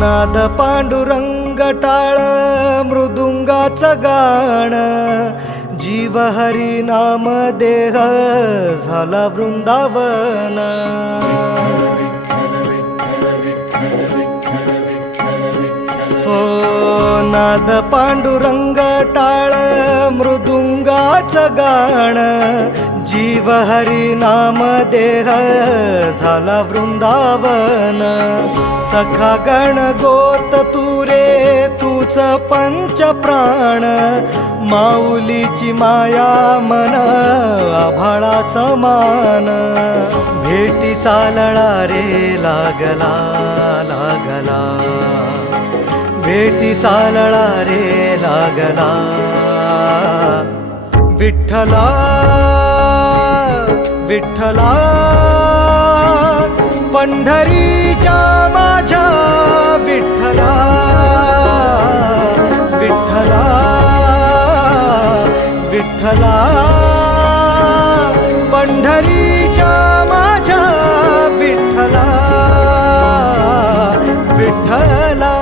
नाद पांडुरंग टाळ मृदुंगाचं गाण, जीव हरी नाम देह झाला वृंदावन. हो नाद पांडुरंग टाळ मृदुंगाचं गाण, जीव हरी नाम देह झाला वृंदावन. सखा गण गोत तू रे तूच पंच प्राण, माऊलीची माया मन आभाळा समान. भेटी चालळा रे लागला लागला, भेटी चालळा रे लागला. विठ्ठला विठ्ठला पंढरीच्या माझ्या विठ्ठला, विठ्ठला विठ्ठला पंढरीच्या माझ्या विठ्ठला, विठ्ठला.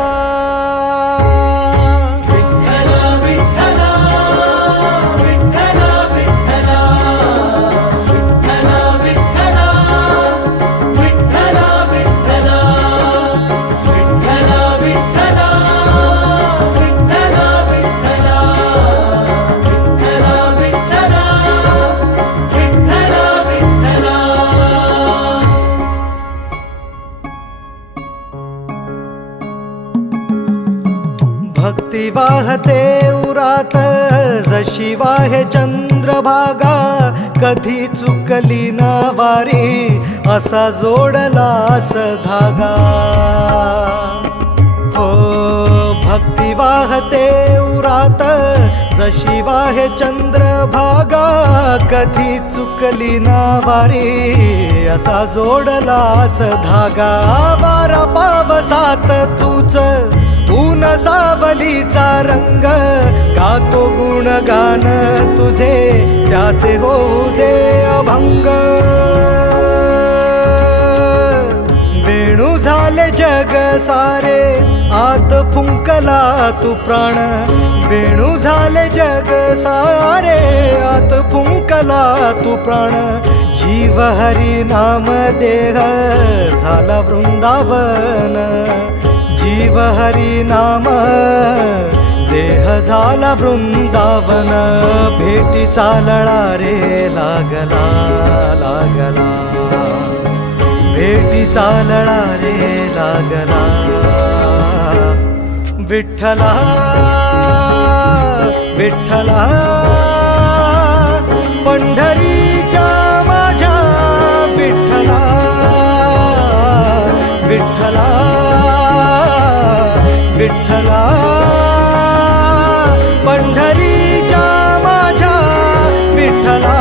भक्ती वाहते उरात जशी वाहे चंद्रभागा, कधी चुकली ना वारी असा जोडलास धागा. हो भक्ती वाहते उरात जशी वाहे चंद्रभागा, कधी चुकली ना वारी असा जोडलास धागा. वारा पावसात तूच ऊन सावलीचा रंग, गातो गुणगान तुझे त्याचे होऊ दे अभंग. वेणू झाले जग सारे आत फुंकला तू प्राण, वेणू झाले जग सारे आत फुंकला तू प्राण. जीव हरी नाम देह झाला वृंदावन, जीव हरी नाम देह झाला वृंदावन. भेटी चालळा रे लागला लागला, भेटी चालळा रे लागला. विठ्ठला विठ्ठला पंढरीच्या माझ्या विठ्ठला, विठ्ठला विठ्ठला पंढरीच्या माझ्या विठ्ठला.